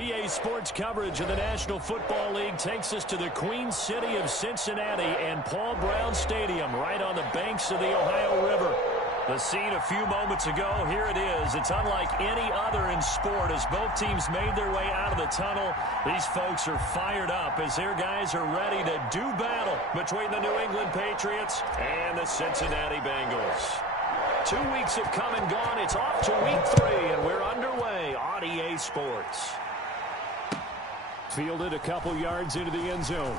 EA Sports coverage of the National Football League takes us to the Queen City of Cincinnati and Paul Brown Stadium right on the banks of the Ohio River. The scene a few moments ago, here it is. It's unlike any other in sport as both teams made their way out of the tunnel. These folks are fired up as their guys are ready to do battle between the New England Patriots and the Cincinnati Bengals. 2 weeks have come and gone. It's off to week 3, and we're underway on EA Sports. Fielded a couple yards into the end zone.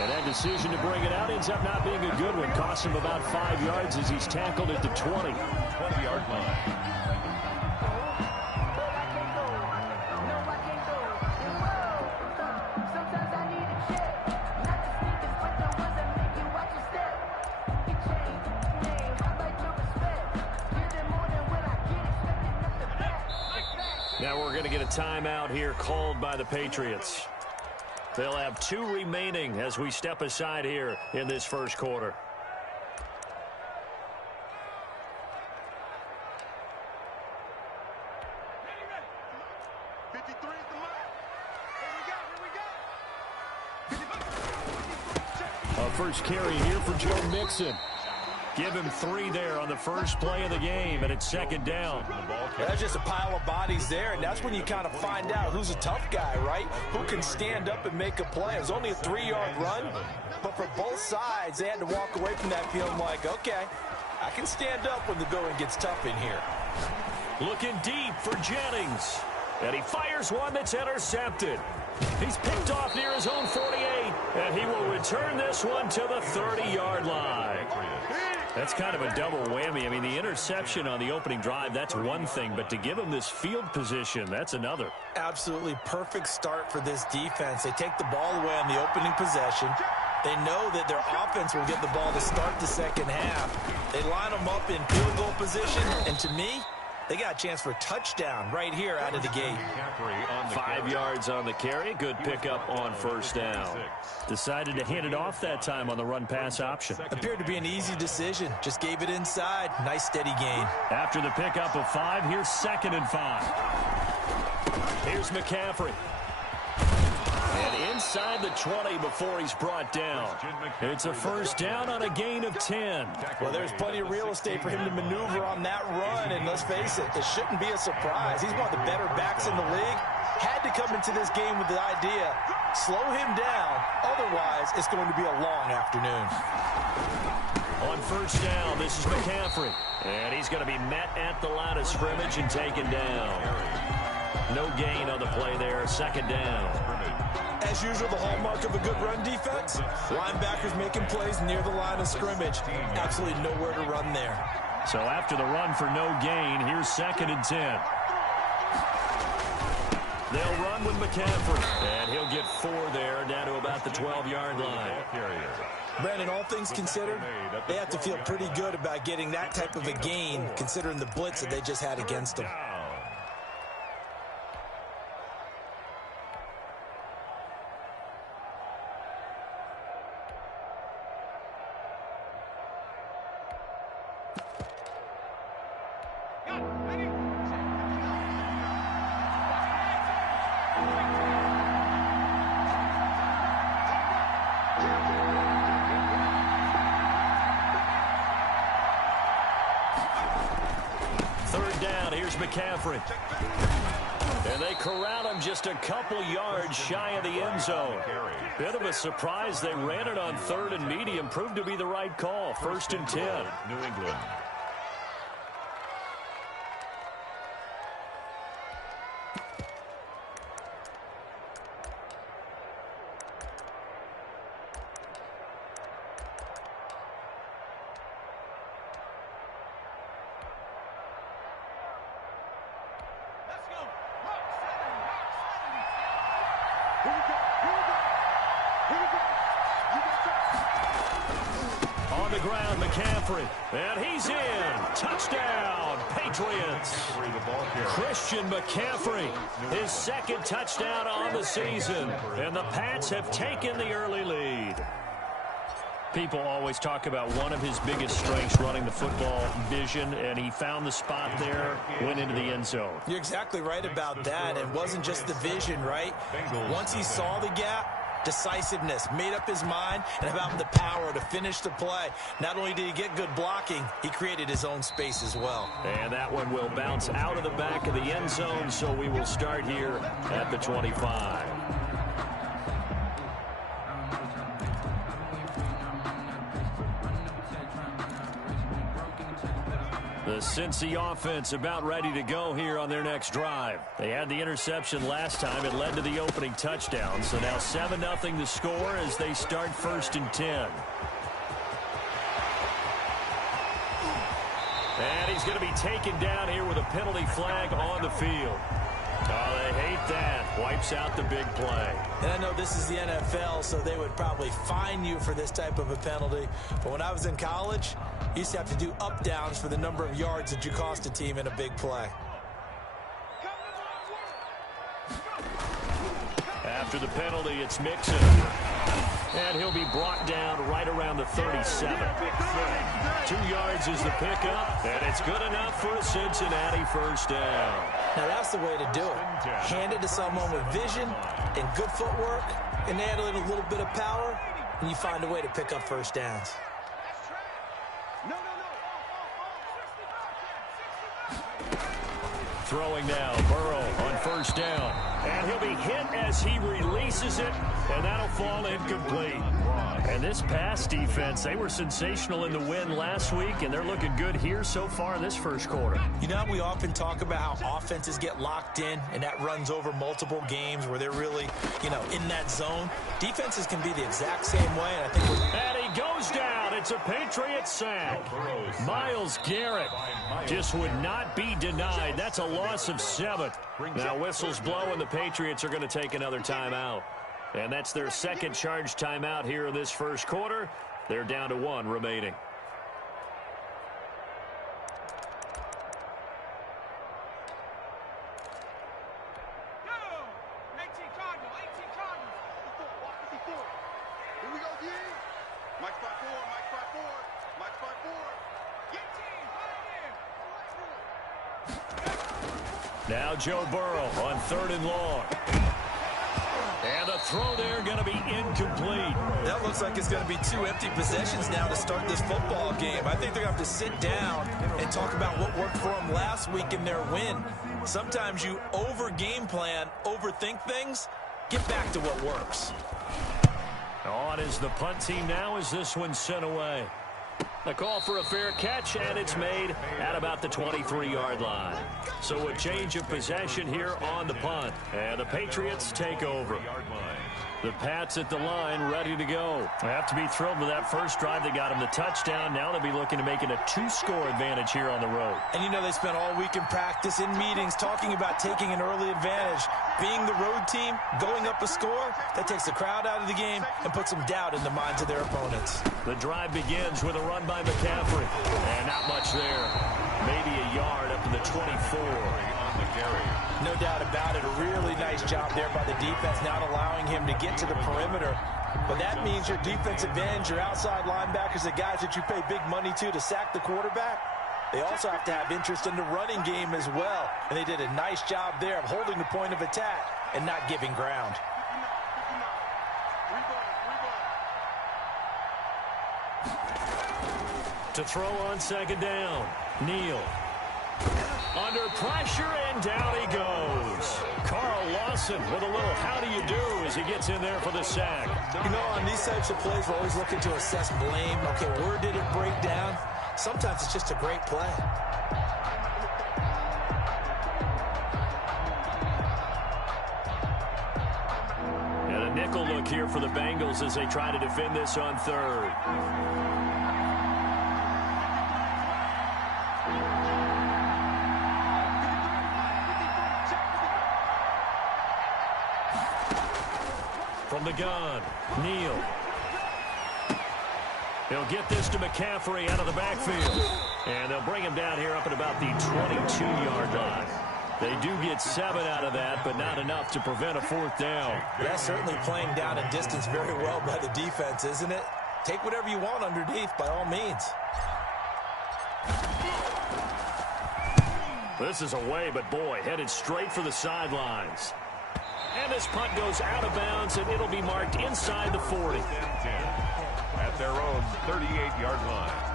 And that decision to bring it out ends up not being a good one. Costs him about 5 yards as he's tackled at the 20. 20-yard line. Now we're going to get a timeout here called by the Patriots. They'll have 2 remaining as we step aside here in this first quarter. A first carry here for Joe Mixon. Give him 3 there on the first play of the game, and it's second down. There's just a pile of bodies there, and that's when you kind of find out who's a tough guy, right? Who can stand up and make a play. It was only a 3-yard run, but for both sides, they had to walk away from that feeling like, okay, I can stand up when the going gets tough in here. Looking deep for Jennings, and he fires one that's intercepted. He's picked off near his own 48, and he will return this one to the 30-yard line. That's kind of a double whammy. I mean, the interception on the opening drive, that's one thing, but to give him this field position, that's another. Absolutely perfect start for this defense. They take the ball away on the opening possession. They know that their offense will get the ball to start the second half. They line them up in field goal position, and to me, they got a chance for a touchdown right here out of the gate. 5 yards on the carry. Good pickup on first down. Decided to hand it off that time on the run-pass option. Appeared to be an easy decision. Just gave it inside. Nice steady gain. After the pickup of 5, here's 2nd and 5. Here's McCaffrey. And inside the 20 before he's brought down. It's a first down on a gain of 10. Well, there's plenty of real estate for him to maneuver on that run, and let's face it, it shouldn't be a surprise. He's one of the better backs in the league. Had to come into this game with the idea, slow him down, otherwise it's going to be a long afternoon. On first down, this is McCaffrey. And he's going to be met at the line of scrimmage and taken down. No gain on the play there, second down. As usual, the hallmark of a good run defense, linebackers making plays near the line of scrimmage. Absolutely nowhere to run there. So after the run for no gain, here's 2nd and 10. They'll run with McCaffrey, and he'll get 4 there, down to about the 12-yard line. Brandon, all things considered, they have to feel pretty good about getting that type of a gain, considering the blitz that they just had against them. McCaffrey. And they corral him just a couple yards shy of the end zone. Bit of a surprise. They ran it on 3rd and medium. Proved to be the right call. 1st and 10. New England. On the ground, McCaffrey. And he's in. Touchdown, Patriots. Christian McCaffrey, his 2nd touchdown on the season. And the Pats have taken the early lead. People always talk about one of his biggest strengths running the football, vision, and he found the spot there, went into the end zone. You're exactly right about that. It wasn't just the vision, right? Once he saw the gap, decisiveness, made up his mind, and about the power to finish the play. Not only did he get good blocking, he created his own space as well. And that one will bounce out of the back of the end zone, so we will start here at the 25. The Cincy offense about ready to go here on their next drive. They had the interception last time. It led to the opening touchdown. So now 7-0 the score as they start 1st and 10. And he's going to be taken down here with a penalty flag on the field. Oh, they hate that. Wipes out the big play. And I know this is the NFL, so they would probably fine you for this type of a penalty. But when I was in college, you used to have to do up-downs for the number of yards that you cost a team in a big play. After the penalty, it's Mixon. And he'll be brought down right around the 37. 2 yards is the pickup, and it's good enough for a Cincinnati first down. Now, that's the way to do it. Hand it to someone with vision and good footwork, and add in a little bit of power, and you find a way to pick up first downs. Throwing now, Burrow on first down. And he'll be hit as he releases it, and that'll fall incomplete. And this pass defense, they were sensational in the win last week, and they're looking good here so far in this first quarter. You know, we often talk about how offenses get locked in, and that runs over multiple games where they're really, in that zone. Defenses can be the exact same way, and I think And he goes down. It's a Patriots sack. Myles Garrett just would not be denied. That's a loss of 7. Now whistles blow, and the Patriots are going to take another timeout. And that's their second charge timeout here in this first quarter. They're down to 1 remaining. Now Joe Burrow on 3rd and long. And the throw there going to be incomplete. That looks like it's going to be 2 empty possessions now to start this football game. I think they're going to have to sit down and talk about what worked for them last week in their win. Sometimes you over-game plan, overthink things. Get back to what works. On is the punt team now as this one's sent away. A call for a fair catch, and it's made at about the 23-yard line. So a change of possession here on the punt. And the Patriots take over. The Pats at the line, ready to go. They have to be thrilled with that first drive. They got them the touchdown. Now they'll be looking to make it a 2-score advantage here on the road. And they spent all week in practice, in meetings, talking about taking an early advantage. Being the road team, going up a score, that takes the crowd out of the game and puts some doubt in the minds of their opponents. The drive begins with a run by McCaffrey. And not much there. Maybe a yard up to the 24. No doubt about it. A really nice job there by the defense, not allowing him to get to the perimeter. But that means your defensive ends, your outside linebackers, the guys that you pay big money to sack the quarterback, they also have to have interest in the running game as well. And they did a nice job there of holding the point of attack and not giving ground. To throw on 2nd down, Neal. Under pressure, and down he goes. Carl Lawson with a little how do you do as he gets in there for the sack. On these types of plays, we're always looking to assess blame. Okay, where did it break down? Sometimes it's just a great play. And a nickel look here for the Bengals as they try to defend this on 3rd. From the gun, Neal. He'll get this to McCaffrey out of the backfield. And they'll bring him down here up at about the 22-yard line. They do get 7 out of that, but not enough to prevent a 4th down. That's certainly playing down in distance very well by the defense, isn't it? take whatever you want underneath by all means. This is away, but boy, headed straight for the sidelines. And this punt goes out of bounds, and it'll be marked inside the 40. 10 at their own 38-yard line.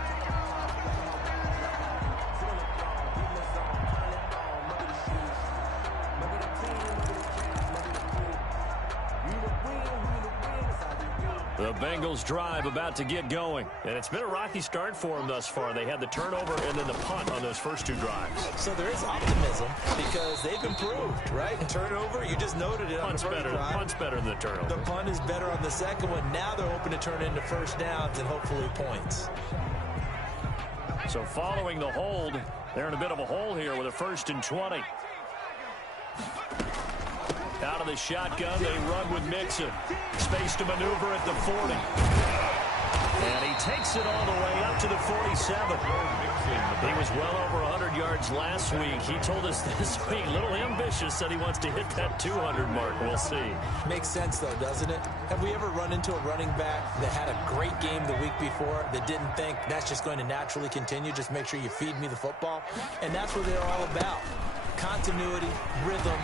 The Bengals drive about to get going. And it's been a rocky start for them thus far. They had the turnover and then the punt on those first two drives. So there is optimism because they've improved, right? Turnover, you just noted it on the first drive. Punt's better than the turnover. The punt is better on the second one. Now they're hoping to turn it into first downs and hopefully points. So following the hold, they're in a bit of a hole here with a 1st and 20. Out of the shotgun, they run with Mixon. Space to maneuver at the 40. And he takes it all the way up to the 47. He was well over 100 yards last week. He told us this week, a little ambitious, said he wants to hit that 200 mark. We'll see. Makes sense, though, doesn't it? Have we ever run into a running back that had a great game the week before that didn't think that's just going to naturally continue? Just make sure you feed me the football. And that's what they're all about. Continuity, rhythm,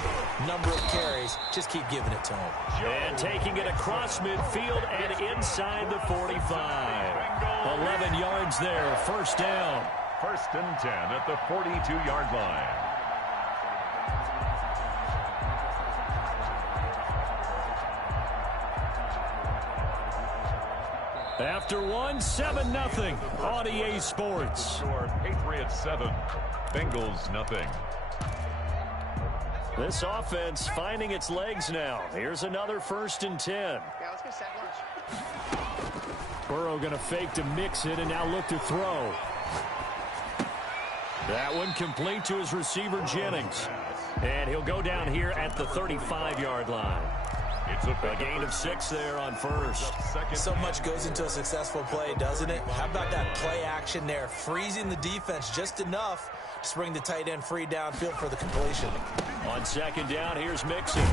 number of carries. Just keep giving it to him. And taking it across midfield and inside the 45. 11 yards there, first down. 1st and 10 at the 42-yard line. After one, 7-0 on EA Sports. Score, Patriots 7, Bengals nothing. This offense finding its legs now. Here's another 1st and 10. Yeah, let's get set lunch. Burrow going to fake to mix it and now look to throw. That one complete to his receiver, Jennings. And he'll go down here at the 35-yard line. It's a gain of 6 there on first. So much goes into a successful play, doesn't it? How about that play action there? Freezing the defense just enough to bring the tight end free downfield for the completion. On 2nd down, here's Mixon.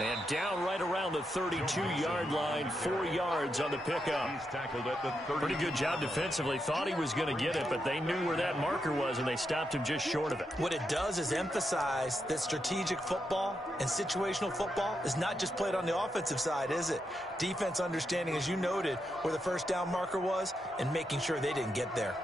And down right around the 32-yard line, 4 yards on the pickup. He's tackled at the 30. Pretty good job defensively. Thought he was going to get it, but they knew where that marker was, and they stopped him just short of it. What it does is emphasize that strategic football and situational football is not just played on the offensive side, is it? Defense understanding, as you noted, where the first down marker was and making sure they didn't get there.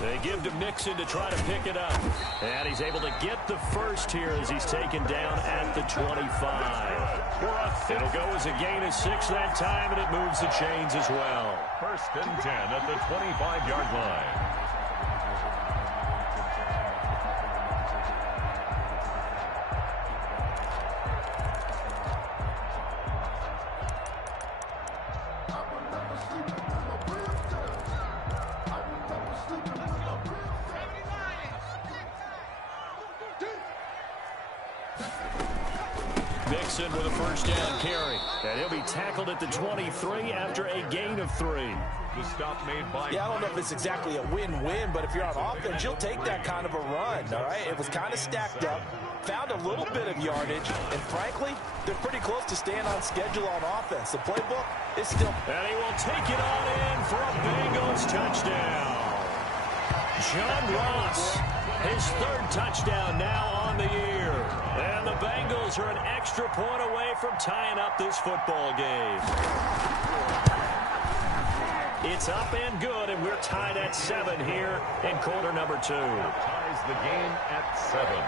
They give to Mixon to try to pick it up. And he's able to get the first here as he's taken down at the 25. It'll go as a gain of 6 that time, and it moves the chains as well. 1st and 10 at the 25-yard line. Mixon with a first down carry. And he'll be tackled at the 23 after a gain of 3. The stop made by... Yeah, I don't know if it's exactly a win-win, but if you're on offense, you'll take that kind of a run, all right? It was kind of stacked up, found a little bit of yardage, and frankly, they're pretty close to staying on schedule on offense. The playbook is still... And he will take it on in for a Bengals touchdown. John Ross, his 3rd touchdown now on the year. And the Bengals are an extra point away from tying up this football game. It's up and good, and we're tied at 7 here in quarter number 2. Ties the game at 7.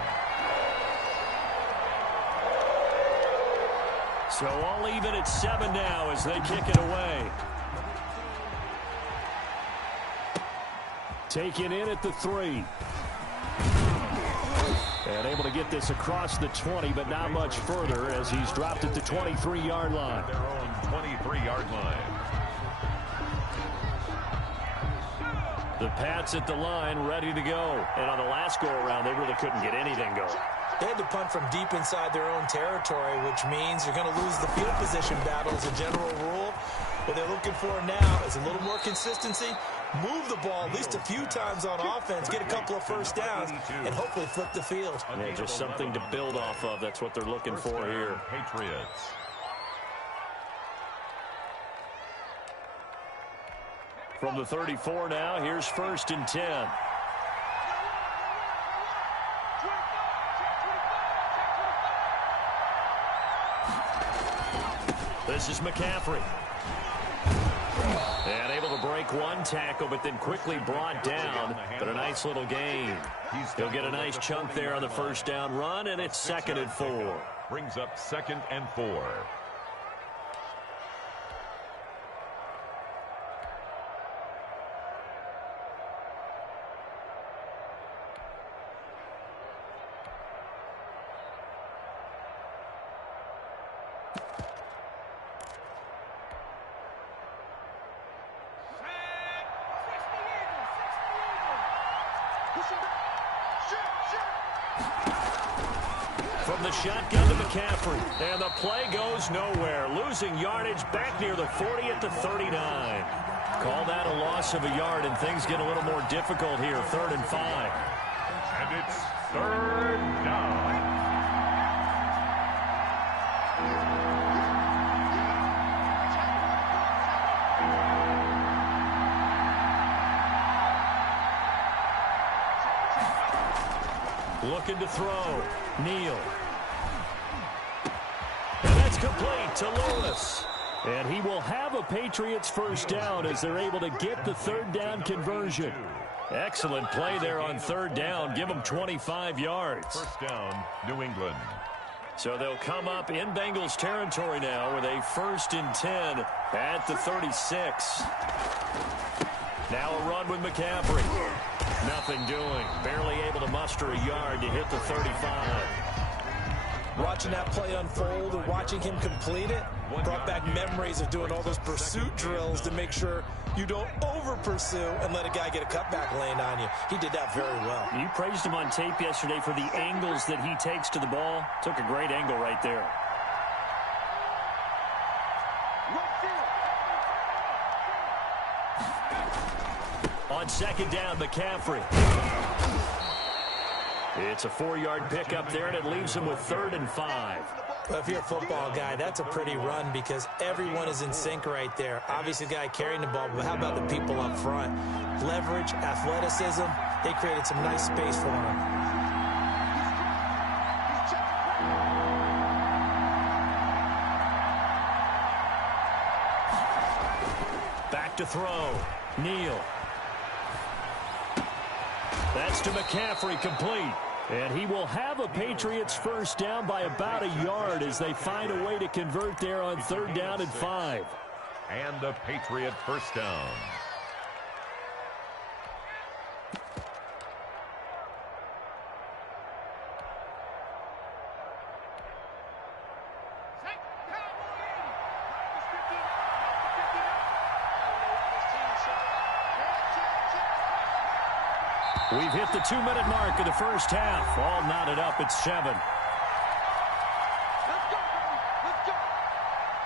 So all even at 7 now as they kick it away. Taken in at the 3. And able to get this across the 20, but not much further as he's dropped at the 23-yard line. Their own 23-yard line. The Pats at the line, ready to go. And on the last go-around, they really couldn't get anything going. They had to punt from deep inside their own territory, which means you're going to lose the field position battle as a general rule. What they're looking for now is a little more consistency, move the ball at least a few times on offense, get a couple of first downs, and hopefully flip the field. Yeah, just something to build off of. That's what they're looking for here. Patriots. From the 34 now, here's 1st and 10. This is McCaffrey. And able to break one tackle, but then quickly brought down. But a nice little gain. He'll get a nice chunk there on the first down run, and it's 2nd and 4. Brings up 2nd and 4. From the shotgun to McCaffrey, and the play goes nowhere. Losing yardage back near the 40 at the 39. Call that a loss of a yard, and things get a little more difficult here. 3rd and 5. And it's 3rd down. Looking to throw. Neal. And that's complete to Lewis. And he will have a Patriots first down as they're able to get the 3rd down conversion. Excellent play there on 3rd down. Give them 25 yards. First down, New England. So they'll come up in Bengals territory now with a 1st and 10 at the 36. Now a run with McCaffrey. Nothing doing. Barely able to muster a yard to hit the 35. Watching that play unfold and watching him complete it brought back memories of doing all those pursuit drills to make sure you don't over-pursue and let a guy get a cutback lane on you. He did that very well. You praised him on tape yesterday for the angles that he takes to the ball. Took a great angle right there. On 2nd down, McCaffrey. It's a 4-yard pickup there, and it leaves him with 3rd and 5. Well, if you're a football guy, that's a pretty run because everyone is in sync right there. Obviously, the guy carrying the ball, but how about the people up front? Leverage, athleticism, they created some nice space for him. Back to throw. Neal. That's to McCaffrey, complete. And he will have a Patriots first down by about a yard as they find a way to convert there on 3rd down and 5. And a Patriot first down. We've hit the 2-minute mark of the first half. All knotted up at 7.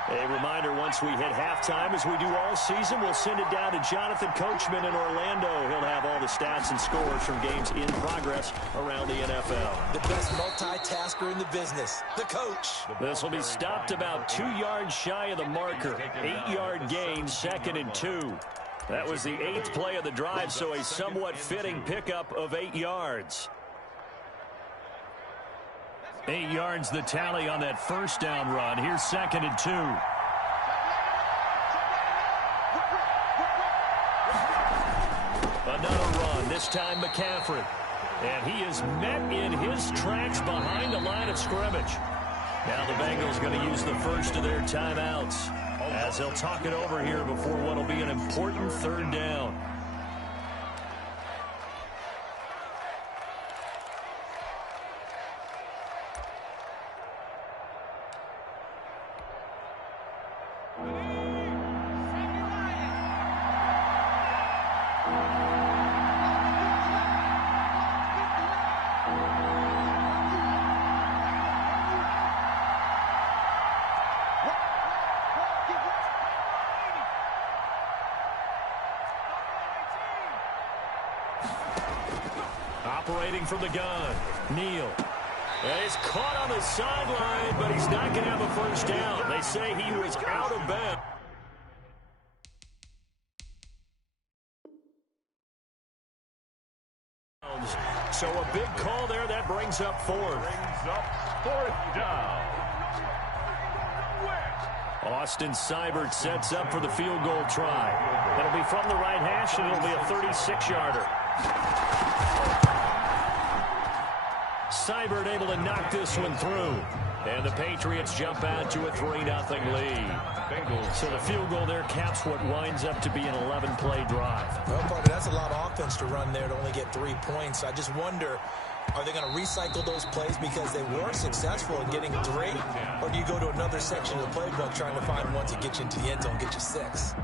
A reminder, once we hit halftime, as we do all season, we'll send it down to Jonathan Coachman in Orlando. He'll have all the stats and scores from games in progress around the NFL. The best multitasker in the business, the coach. This will be stopped about 2 yards shy of the marker. 8-yard gain, 2nd and 2. That was the 8th play of the drive, so a somewhat fitting pickup of 8 yards. 8 yards the tally on that first down run. Here's 2nd and 2. Another run, this time McCaffrey. And he is met in his tracks behind the line of scrimmage. Now the Bengals going to use the first of their timeouts as they'll talk it over here before what will be an important 3rd down. Operating from the gun, Neal. And he's caught on the sideline, but he's not going to have a first down. They say he was out of bounds. So a big call there. That brings up fourth. Fourth down. Austin Seibert sets up for the field goal try. It'll be from the right hash, and it'll be a 36-yarder. Seibert able to knock this one through. And the Patriots jump out to a 3-0 lead. So the field goal there caps what winds up to be an 11-play drive. Well, partner, that's a lot of offense to run there to only get 3 points. I just wonder, are they going to recycle those plays because they were successful in getting 3? Or do you go to another section of the playbook trying to find one to get you into the end zone, get you 6?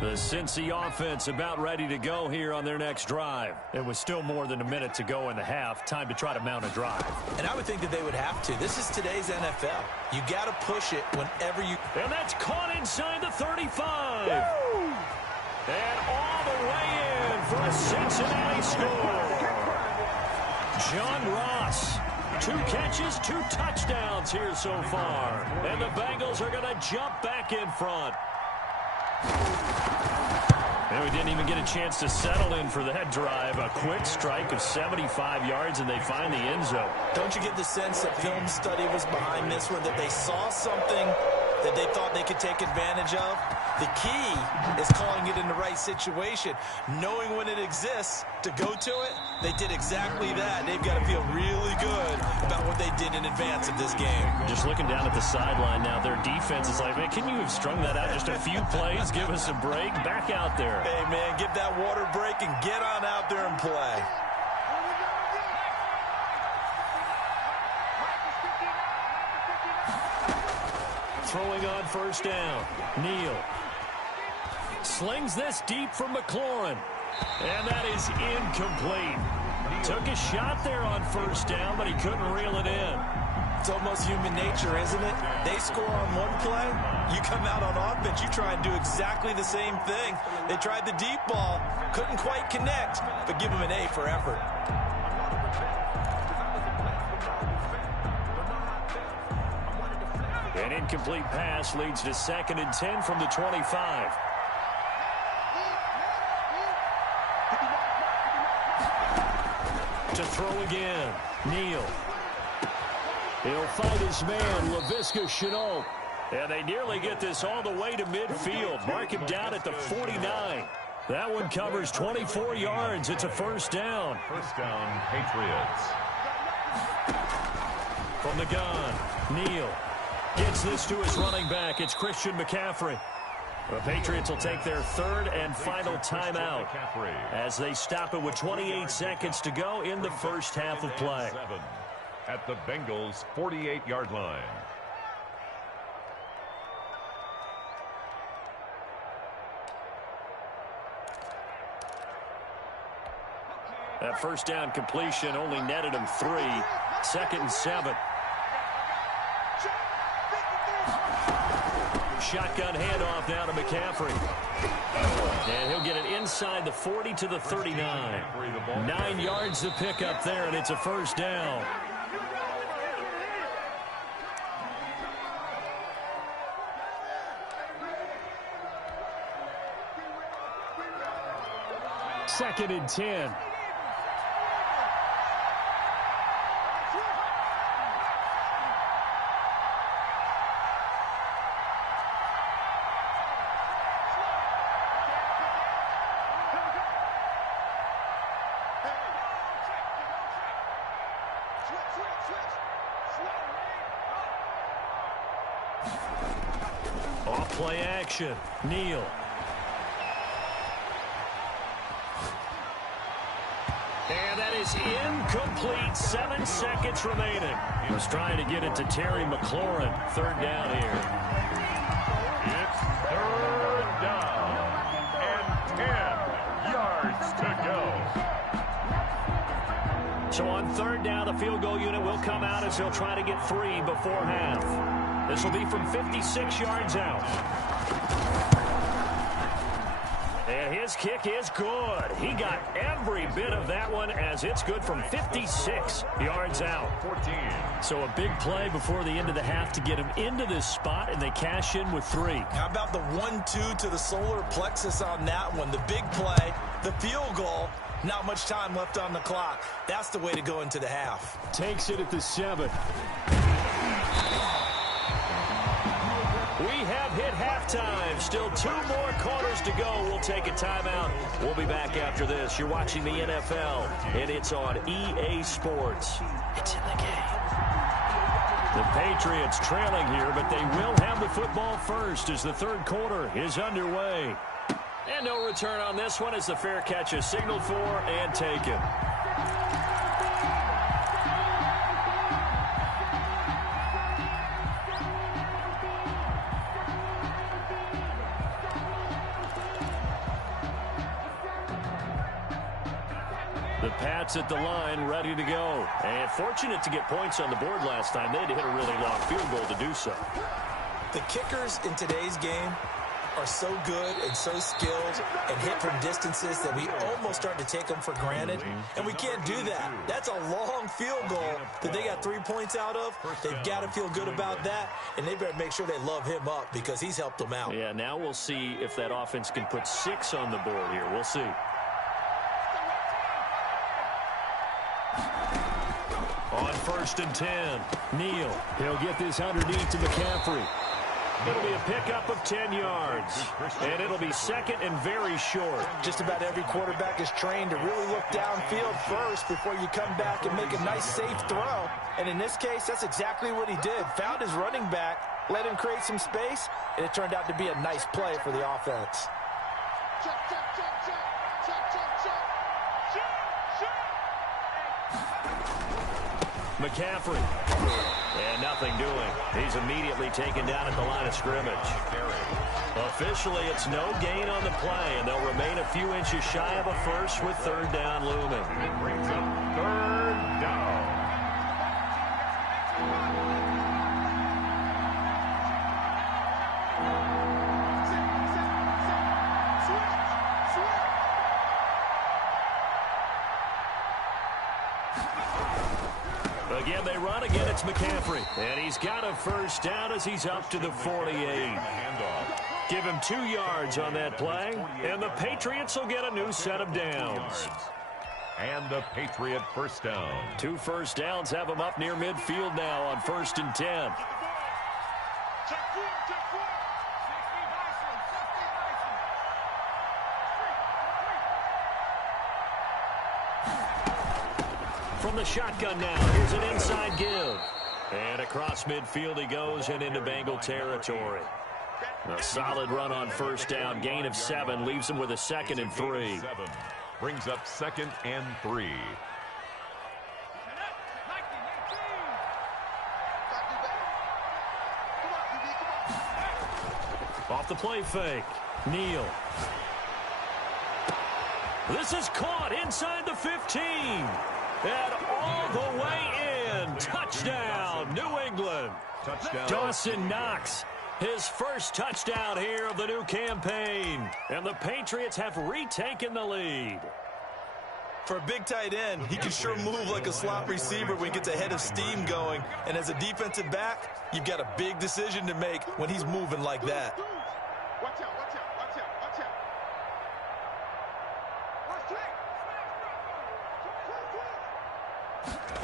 The Cincy offense about ready to go here on their next drive. It was still more than a minute to go in the half. Time to try to mount a drive. And I would think that they would have to. This is today's NFL. You got to push it whenever you... And that's caught inside the 35. Woo! And all the way in for a Cincinnati score. John Ross. 2 catches, 2 touchdowns here so far. And the Bengals are going to jump back in front. And we didn't even get a chance to settle in for that drive. A quick strike of 75 yards, and they find the end zone. Don't you get the sense that film study was behind this one, that they saw something that they thought they could take advantage of? The key is calling it in the right situation, knowing when it exists to go to it. They did exactly that. They've got to feel really good about what they did in advance of this game. Just looking down at the sideline now, their defense is like, man, can you have strung that out just a few plays? Give us a break. Back out there. Hey, man, give that water break and get on out there and play. Throwing on first down. Neal slings this deep from McLaurin. And that is incomplete. Took a shot there on first down, but he couldn't reel it in. It's almost human nature, isn't it? They score on one play. You come out on offense, you try and do exactly the same thing. They tried the deep ball. Couldn't quite connect, but give them an A for effort. An incomplete pass leads to 2nd and 10 from the 25. To throw again, Neal. He'll fight his man, Laviska Shenault. And they nearly get this all the way to midfield. Mark him down at the 49. That one covers 24 yards. It's a first down. First down, Patriots. From the gun, Neal gets this to his running back. It's Christian McCaffrey. The Patriots will take their 3rd and final timeout as they stop it with 28 seconds to go in the first half of play. At the Bengals' 48-yard line. That first down completion only netted him 3. 2nd and 7. Shotgun handoff now to McCaffrey. And he'll get it inside the 40 to the 39. 9 yards to pick up there, and it's a first down. Second and 10. Off play action. Neal. And that is incomplete. 7 seconds remaining. He was trying to get it to Terry McLaurin. 3rd down here. It's 3rd down and 10 yards to go. So on third down, the field goal unit will come out as they'll try to get 3 before half. This will be from 56 yards out. And his kick is good. He got every bit of that one as it's good from 56 yards out. 14. So a big play before the end of the half to get him into this spot, and they cash in with 3. How about the 1-2 to the solar plexus on that one? The big play, the field goal, not much time left on the clock. That's the way to go into the half. Takes it at the 7. We have hit halftime. Still 2 more quarters to go. We'll take a timeout. We'll be back after this. You're watching the NFL, and it's on EA Sports. It's in the game. The Patriots trailing here, but they will have the football first as the third quarter is underway. And no return on this one as the fair catch is signaled for and taken. The Pats at the line, ready to go. And fortunate to get points on the board last time. They had to hit a really long field goal to do so. The kickers in today's game are so good and so skilled and hit from distances that we almost start to take them for granted. And we can't do that. That's a long field goal that they got 3 points out of. They've got to feel good about that, and they better make sure they love him up because he's helped them out. Yeah, now we'll see if that offense can put 6 on the board here. We'll see. On 1st and 10, Neal. He'll get this underneath to McCaffrey. It'll be a pickup of 10 yards, and it'll be second and very short. Just about every quarterback is trained to really look downfield first before you come back and make a nice, safe throw. And in this case, that's exactly what he did. Found his running back, let him create some space, and it turned out to be a nice play for the offense. McCaffrey. And nothing doing. He's immediately taken down at the line of scrimmage. Officially, it's no gain on the play, and they'll remain a few inches shy of a first with third down looming. Brings up third down. Again, they run. Again, it's McCaffrey. And he's got a first down as he's up to the 48. Give him 2 yards on that play. And the Patriots will get a new set of downs. And the Patriot first down. 2 first downs have him up near midfield now on 1st and 10. From the shotgun now, here's an inside give. And across midfield he goes and into Bengal territory. A solid run on first down. Gain of 7 leaves him with a 2nd and 3. Brings up 2nd and 3. Off the play fake. Neal. This is caught inside the 15. And all the way in. Touchdown, New England. Touchdown. Dawson Knox, his first touchdown here of the new campaign. And the Patriots have retaken the lead. For a big tight end, he can sure move like a slot receiver when he gets a head of steam going. And as a defensive back, you've got a big decision to make when he's moving like that. Watch out, watch out, watch out, watch out.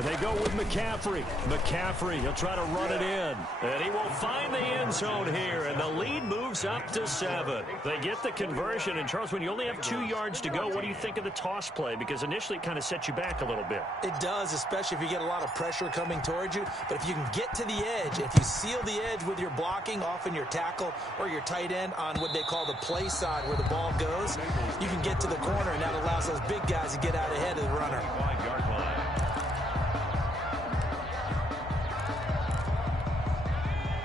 They go with McCaffrey. McCaffrey, he'll try to run it in. And he will find the end zone here, and the lead moves up to 7. They get the conversion, and Charles, when you only have 2 yards to go, what do you think of the toss play? Because initially it kind of sets you back a little bit. It does, especially if you get a lot of pressure coming towards you. But if you can get to the edge, if you seal the edge with your blocking, often your tackle or your tight end on what they call the play side where the ball goes, you can get to the corner, and that allows those big guys to get out ahead of the runner. 5-yard line.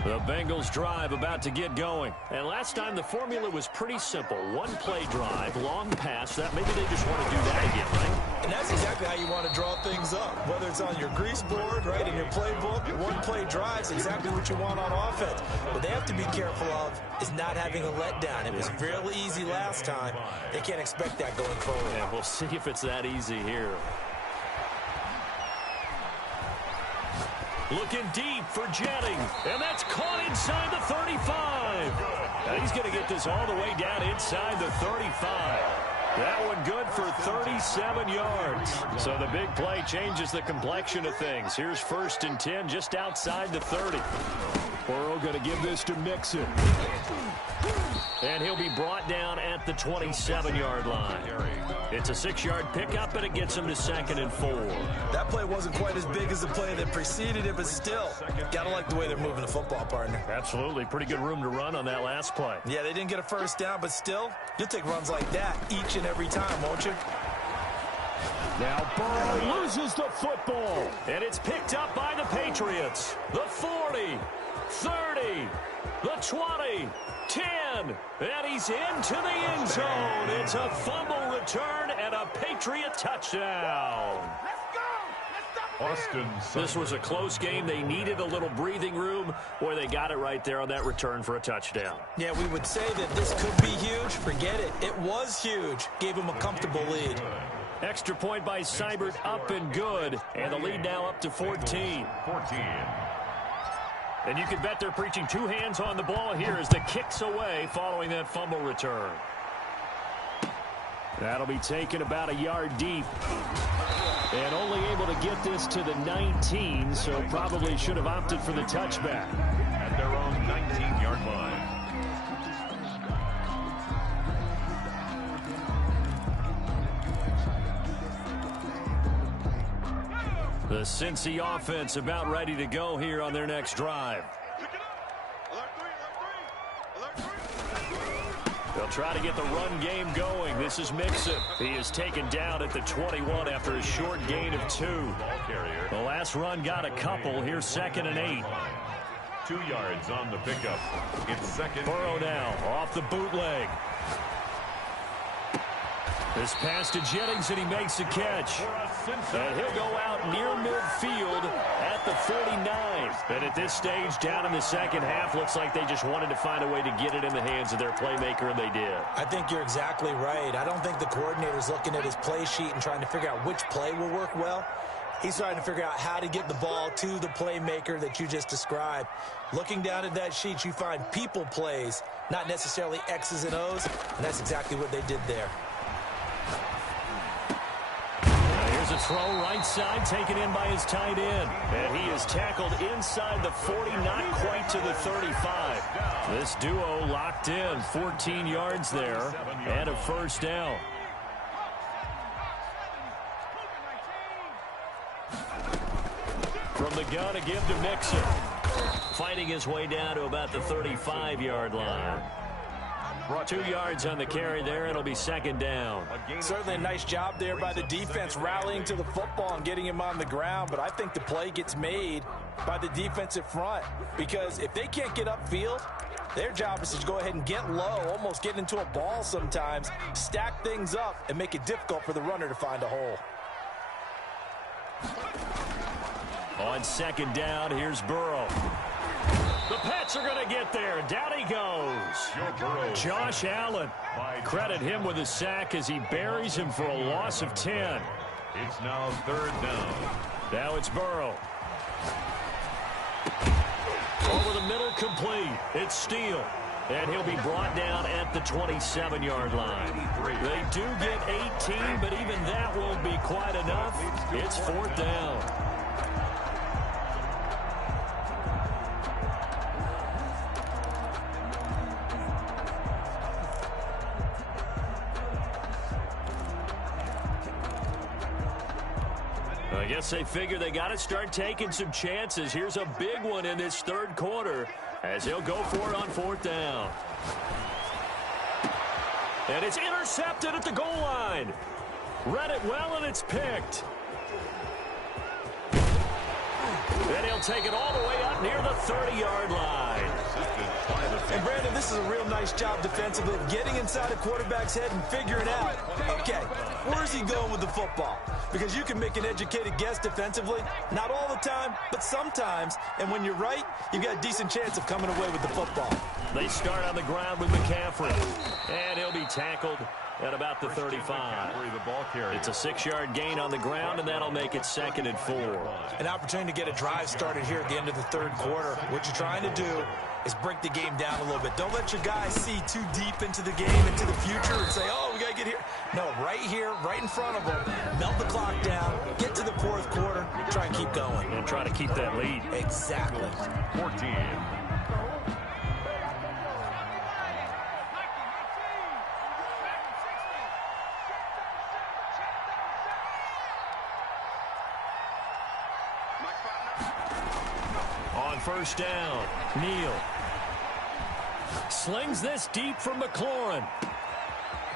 The Bengals drive about to get going. And last time the formula was pretty simple. 1 play drive, long pass. That maybe they just want to do that again, right? And that's exactly how you want to draw things up. Whether it's on your grease board, right, in your playbook, one-play drives, exactly what you want on offense. What they have to be careful of is not having a letdown. It was really easy last time. They can't expect that going forward. Yeah, we'll see if it's that easy here. Looking deep for Jennings, and that's caught inside the 35. Now he's going to get this all the way down inside the 35. That one good for 37 yards. So the big play changes the complexion of things. Here's 1st and 10 just outside the 30. Burrow going to give this to Mixon. And he'll be brought down at the 27-yard line. It's a 6-yard pickup, and it gets him to 2nd and 4. That play wasn't quite as big as the play that preceded it, but still, got to like the way they're moving the football, partner. Absolutely. Pretty good room to run on that last play. Yeah, they didn't get a first down, but still, you'll take runs like that each and every time, won't you? Now Burrow loses the football, and it's picked up by the Patriots. The 40, 30, the 20, 10, and he's into the end zone. It's a fumble return and a Patriot touchdown. This was a close game. They needed a little breathing room. Boy, they got it right there on that return for a touchdown. Yeah, we would say that this could be huge. Forget it. It was huge. Gave him a comfortable lead. Extra point by Seibert, up and good. And the lead now up to 14. And you can bet they're preaching 2 hands on the ball here as the kick's away following that fumble return. That'll be taken about a yard deep. And only able to get this to the 19, so probably should have opted for the touchback. At their own 19-yard line. The Cincy offense about ready to go here on their next drive. They'll try to get the run game going. This is Mixon. He is taken down at the 21 after a short gain of 2. The last run got a couple. Here's 2nd and 8. 2 yards on the pickup. It's 2nd. Burrow now off the bootleg. This pass to Jennings, and he makes the catch. And he'll go out near midfield at the 49. And at this stage, down in the second half, looks like they just wanted to find a way to get it in the hands of their playmaker, and they did. I think you're exactly right. I don't think the coordinator's looking at his play sheet and trying to figure out which play will work well. He's trying to figure out how to get the ball to the playmaker that you just described. Looking down at that sheet, you find people plays, not necessarily X's and O's, and that's exactly what they did there. Here's a throw right side, taken in by his tight end. And he is tackled inside the 40, not quite to the 35. This duo locked in, 14 yards there, and a first down. From the gun, a give to Mixon. Fighting his way down to about the 35-yard line. 2 yards on the carry there. It'll be 2nd down. Certainly a nice job there by the defense rallying to the football and getting him on the ground, but I think the play gets made by the defensive front because if they can't get upfield, their job is to go ahead and get low, almost get into a ball sometimes, stack things up, and make it difficult for the runner to find a hole. On 2nd down, here's Burrow. The Pats are going to get there. Down he goes. Josh Allen. Credit him with a sack as he buries him for a loss of 10. It's now 3rd down. Now it's Burrow. Over the middle, complete. It's Steele. And he'll be brought down at the 27-yard line. They do get 18, but even that won't be quite enough. It's 4th down. I guess they figure they got to start taking some chances. Here's a big one in this 3rd quarter as he'll go for it on 4th down. And it's intercepted at the goal line. Read it well, and it's picked. Then he'll take it all the way up near the 30-yard line. And Brandon, this is a real nice job defensively of getting inside a quarterback's head and figuring out, okay, where's he going with the football? Because you can make an educated guess defensively, not all the time, but sometimes. And when you're right, you've got a decent chance of coming away with the football. They start on the ground with McCaffrey. And he'll be tackled at about the 35. It's a 6-yard gain on the ground, and that'll make it 2nd and 4. An opportunity to get a drive started here at the end of the third quarter. What you're trying to do is break the game down a little bit. Don't let your guys see too deep into the game, into the future, and say, oh, we got to get here. No, right here, right in front of them. Melt the clock down, get to the fourth quarter, try and keep going. And try to keep that lead. Exactly. 14. On first down, Neal slings this deep from McLaurin.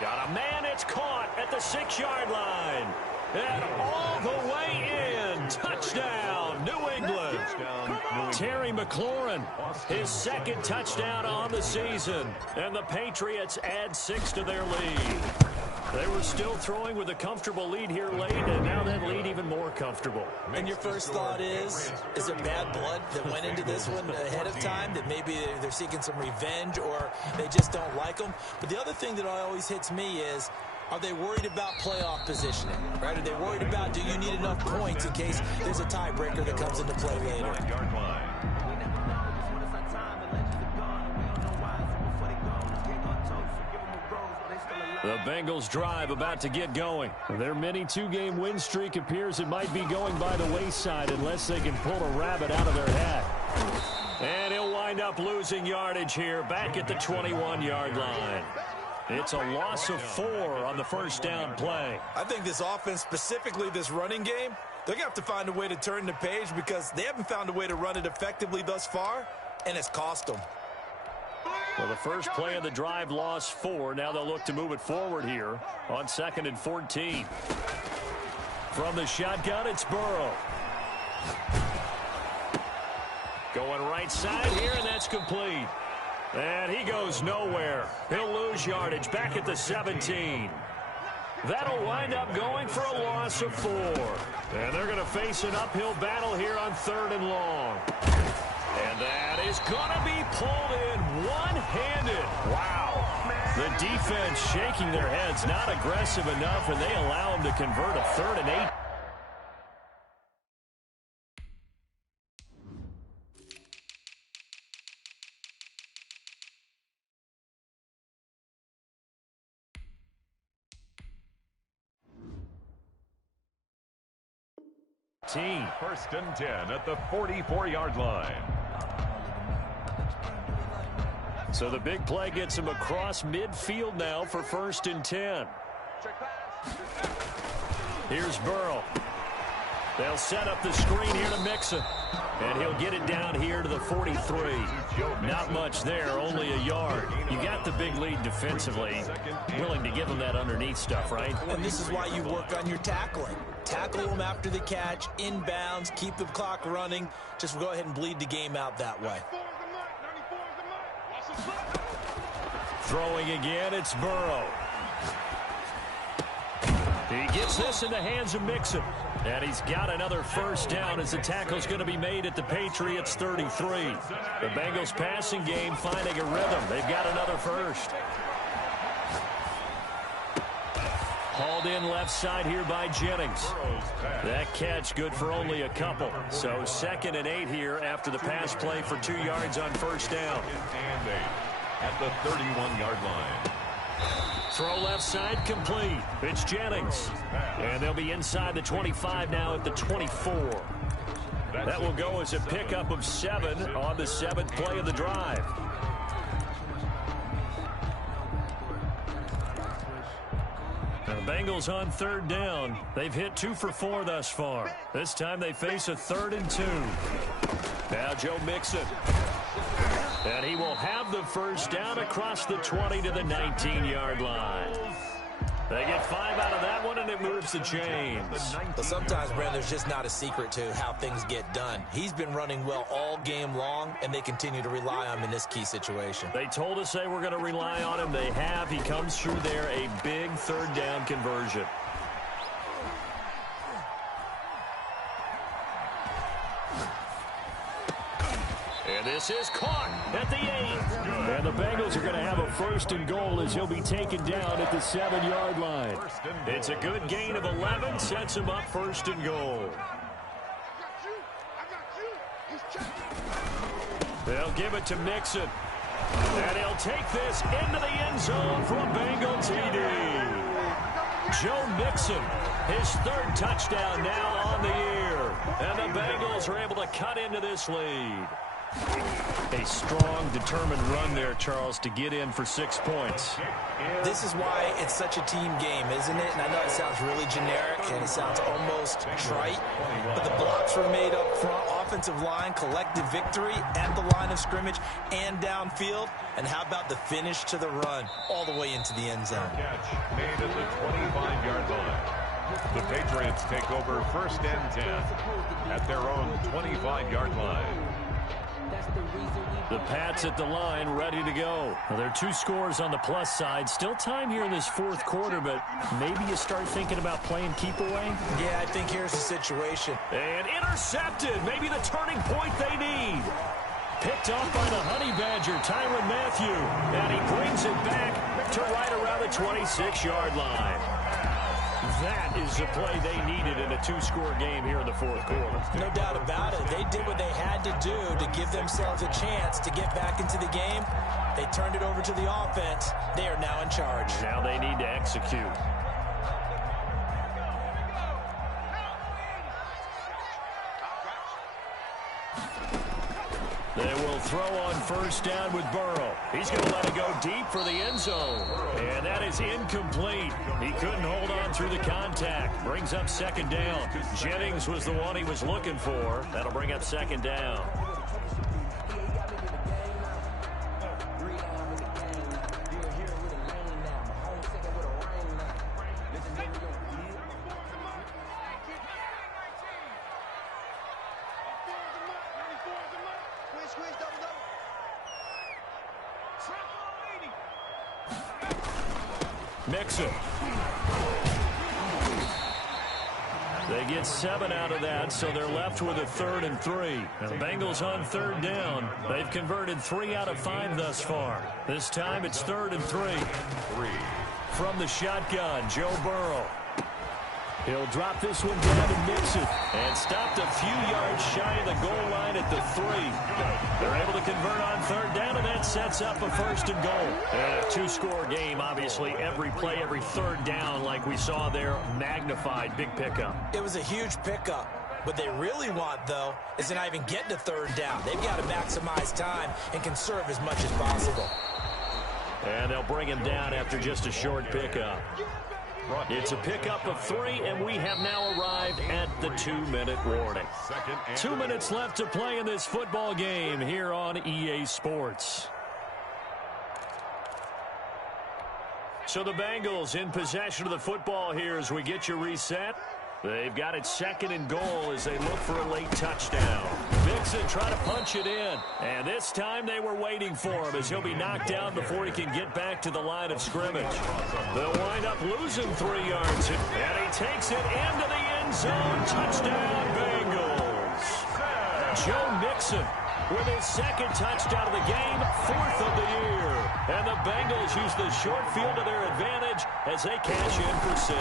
Got a man, it's caught at the 6-yard line. And all the way in. Touchdown, New England. Terry McLaurin, his 2nd touchdown on the season. And the Patriots add 6 to their lead. They were still throwing with a comfortable lead here late, and now that lead even more comfortable. And your first thought is there bad blood that went into this one ahead of time, that maybe they're seeking some revenge or they just don't like them? But the other thing that always hits me is, are they worried about playoff positioning? Right? Are they worried about, do you need enough points in case there's a tiebreaker that comes into play later? The Bengals drive about to get going. Their mini 2-game win streak appears it might be going by the wayside unless they can pull a rabbit out of their hat. And he'll wind up losing yardage here back at the 21-yard line. It's a loss of 4 on the first down play. I think this offense, specifically this running game, they're going to have to find a way to turn the page because they haven't found a way to run it effectively thus far, and it's cost them. Well, the first play of the drive lost 4. Now they'll look to move it forward here on 2nd and 14. From the shotgun, it's Burrow. Going right side here, and that's complete. And he goes nowhere. He'll lose yardage back at the 17. That'll wind up going for a loss of 4. And they're going to face an uphill battle here on 3rd and long. And that is going to be pulled in one-handed. Wow. The defense shaking their heads, not aggressive enough, and they allow them to convert a 3rd and 8. First and 10 at the 44-yard line. So the big play gets him across midfield now for 1st and 10. Here's Burrow. They'll set up the screen here to Mixon. And he'll get it down here to the 43. Not much there, only a yard. You got the big lead defensively. Willing to give them that underneath stuff, right? And this is why you work on your tackling. Tackle them after the catch, inbounds, keep the clock running. Just go ahead and bleed the game out that way. Throwing again, it's Burrow. He gets this in the hands of Mixon. And he's got another first down as the tackle's going to be made at the Patriots 33. The Bengals passing game finding a rhythm. They've got another first. Hauled in left side here by Jennings. That catch good for only a couple. So 2nd and 8 here after the pass play for 2 yards on first down. And 8 at the 31-yard line. Throw left side complete. It's Jennings. And they'll be inside the 25 now at the 24. That will go as a pickup of 7 on the 7th play of the drive. Now the Bengals on 3rd down. They've hit 2 for 4 thus far. This time they face a 3rd and 2. Now Joe Mixon. And he will have the first down across the 20 to the 19-yard line. They get 5 out of that one, and it moves the chains. But sometimes, Brent, there's just not a secret to how things get done. He's been running well all game long, and they continue to rely on him in this key situation. They told us they were going to rely on him. They have. He comes through there, a big 3rd down conversion. pass is caught at the 8. And the Bengals are going to have a 1st and goal as he'll be taken down at the 7-yard line. It's a good gain of 11, sets him up 1st and goal. They'll give it to Mixon. And he'll take this into the end zone for a Bengal TD. Joe Mixon, his 3rd touchdown now on the year. And the Bengals are able to cut into this lead. A strong, determined run there, Charles, to get in for 6 points. This is why it's such a team game, isn't it? And I know it sounds really generic and it sounds almost trite, but the blocks were made up front, offensive line, collective victory at the line of scrimmage and downfield. And how about the finish to the run all the way into the end zone? Catch made at the 25-yard line. The Patriots take over 1st and 10 at their own 25-yard line. The Pats at the line, ready to go. Well, there are 2 scores on the plus side. Still time here in this 4th quarter, but maybe you start thinking about playing keep away? Yeah, I think here's the situation. And intercepted. Maybe the turning point they need. Picked off by the Honey Badger, Tyrann Mathieu. And he brings it back to right around the 26-yard line. That is the play they needed in a 2-score game here in the 4th quarter. No doubt about it. They did what they had to do to give themselves a chance to get back into the game. They turned it over to the offense. They are now in charge. Now they need to execute. They will throw on 1st down with Burrow. He's going to let it go deep for the end zone. And that is incomplete. He couldn't hold on through the contact. Brings up 2nd down. Jennings was the one he was looking for. That'll bring up 2nd down. Mixon. They get 7 out of that, so they're left with a 3rd and 3. Now the Bengals on 3rd down. They've converted 3 out of 5 thus far. This time it's 3rd and 3. From the shotgun, Joe Burrow. He'll drop this one down to Mixon. And stopped a few yards shy of the goal line at the 3. They're able to convert on 3rd down, and that sets up a 1st and goal. And a 2-score game, obviously. Every play, every 3rd down, like we saw there, magnified. Big pickup. It was a huge pickup. What they really want, though, is to not even get to 3rd down. They've got to maximize time and conserve as much as possible. And they'll bring him down after just a short pickup. It's a pickup of 3, and we have now arrived at the 2-minute warning. 2 minutes left to play in this football game here on EA Sports. So the Bengals in possession of the football here as we get you reset. They've got it 2nd and goal as they look for a late touchdown. Mixon trying to punch it in. And this time they were waiting for him as he'll be knocked down before he can get back to the line of scrimmage. They'll wind up losing 3 yards. And he takes it into the end zone. Touchdown, Bengals. Joe Mixon with his 2nd touchdown of the game, 4th of the year. And the Bengals use the short field to their advantage as they cash in for 6.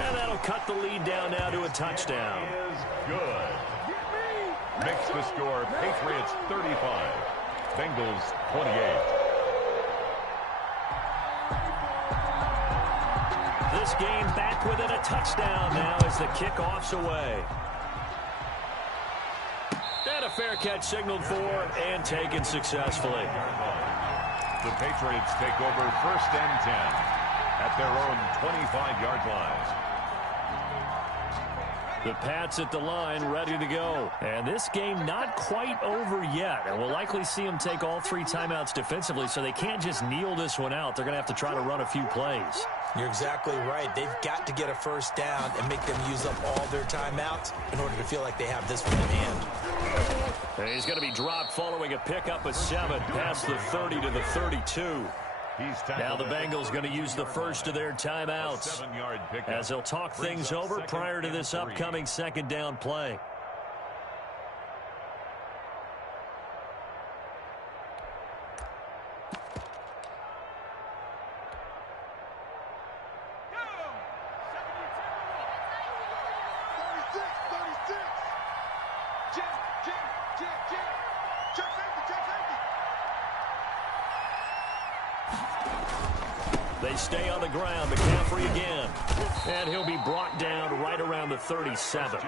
And that'll cut the lead down now to a touchdown. Is good. Makes the score Patriots 35, Bengals 28. This game back within a touchdown now as the kickoff's away. And a fair catch signaled for and taken successfully. The Patriots take over 1st and 10 at their own 25-yard line. The Pats at the line, ready to go. And this game not quite over yet. And we'll likely see them take all 3 timeouts defensively, so they can't just kneel this one out. They're going to have to try to run a few plays. You're exactly right. They've got to get a 1st down and make them use up all their timeouts in order to feel like they have this one in hand. And he's going to be dropped following a pickup of 7 past the 30 to the 32. Now the Bengals going to use the first of their timeouts as they'll talk things over prior to this upcoming 2nd down play. They stay on the ground. McCaffrey again. And he'll be brought down right around the 37.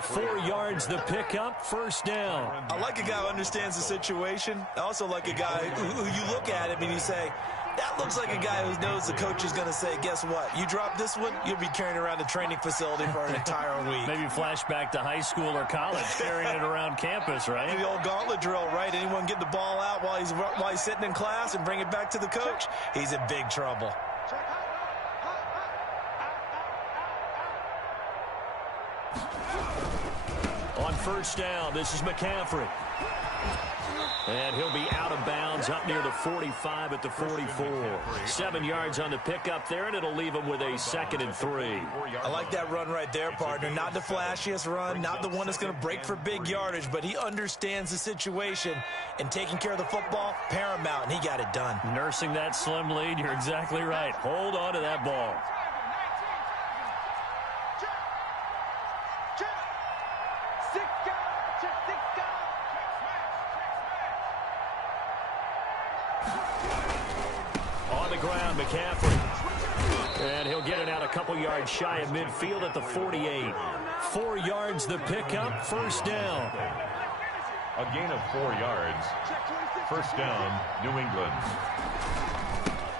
4 yards the pickup, first down. I like a guy who understands the situation. I also like a guy who you look at him and you say, that looks like a guy who knows the coach is going to say, guess what? You drop this one, you'll be carrying around the training facility for an entire week. Maybe flashback to high school or college, carrying it around campus, right? The old gauntlet drill, right? Anyone get the ball out while he's sitting in class and bring it back to the coach? He's in big trouble. On first down, this is McCaffrey. And he'll be out of bounds up near the 45 at the 44. 7 yards on the pickup there, and it'll leave him with a 2nd and 3. I like that run right there, partner. Not the flashiest run, not the one that's going to break for big yardage, but he understands the situation, and taking care of the football, paramount, and he got it done. Nursing that slim lead, you're exactly right. Hold on to that ball. On the ground, McCaffrey. And he'll get it out a couple yards shy of midfield at the 48. 4 yards the pickup, first down. A gain of 4 yards. First down, New England.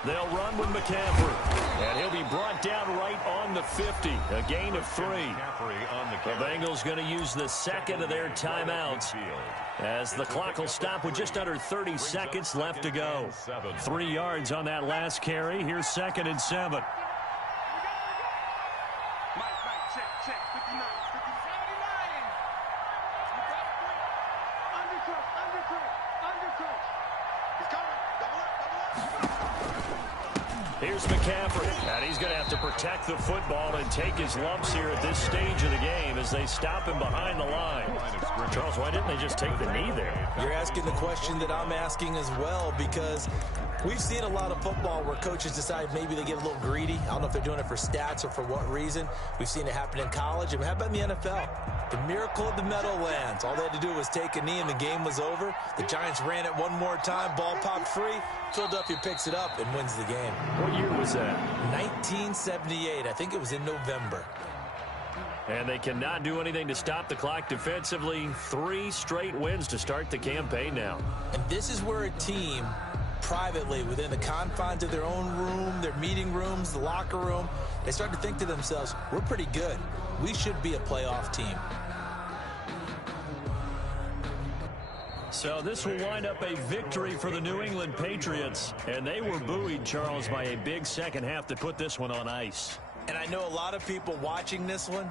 They'll run with McCaffrey. And he'll be brought down right on the 50. A gain of 3. The Bengals going to use the second of their timeouts, as the clock will stop with just under 30 seconds left to go. 3 yards on that last carry. Here's 2nd and 7. Here's McCaffrey, and he's going to have to protect the football and take his lumps here at this stage of the game as they stop him behind the line. Charles, why didn't they just take the knee there? You're asking the question that I'm asking as well, because we've seen a lot of football where coaches decide maybe they get a little greedy. I don't know if they're doing it for stats or for what reason. We've seen it happen in college. And how about in the NFL? The miracle of the Meadowlands. All they had to do was take a knee and the game was over. The Giants ran it one more time. Ball popped free. Philadelphia picks it up and wins the game. What year was that? 1978. I think it was in November. And they cannot do anything to stop the clock defensively. 3 straight wins to start the campaign now. And this is where a team privately, within the confines of their own room, their meeting rooms, the locker room, they start to think to themselves, we're pretty good. We should be a playoff team. So this will wind up a victory for the New England Patriots. And they were buoyed, Charles, by a big second half to put this one on ice. And I know a lot of people watching this one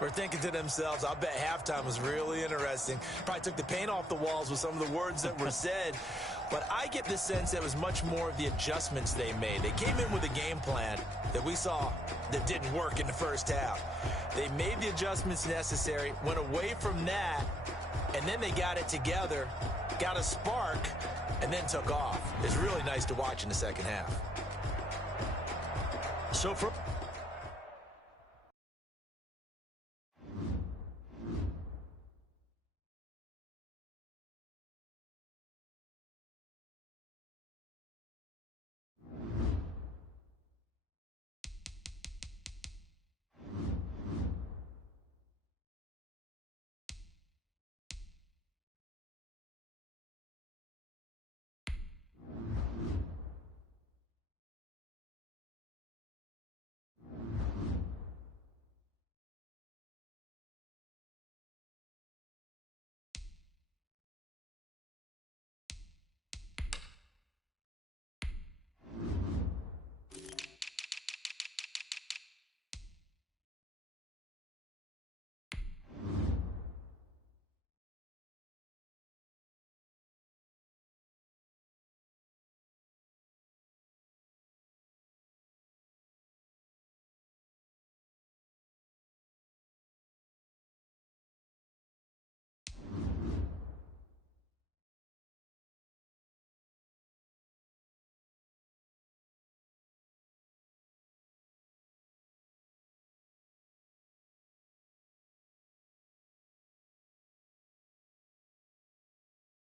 were thinking to themselves, I bet halftime was really interesting. Probably took the paint off the walls with some of the words that were said. But I get the sense that it was much more of the adjustments they made. They came in with a game plan that we saw that didn't work in the first half. They made the adjustments necessary, went away from that, and then they got it together, got a spark, and then took off. It's really nice to watch in the second half. So for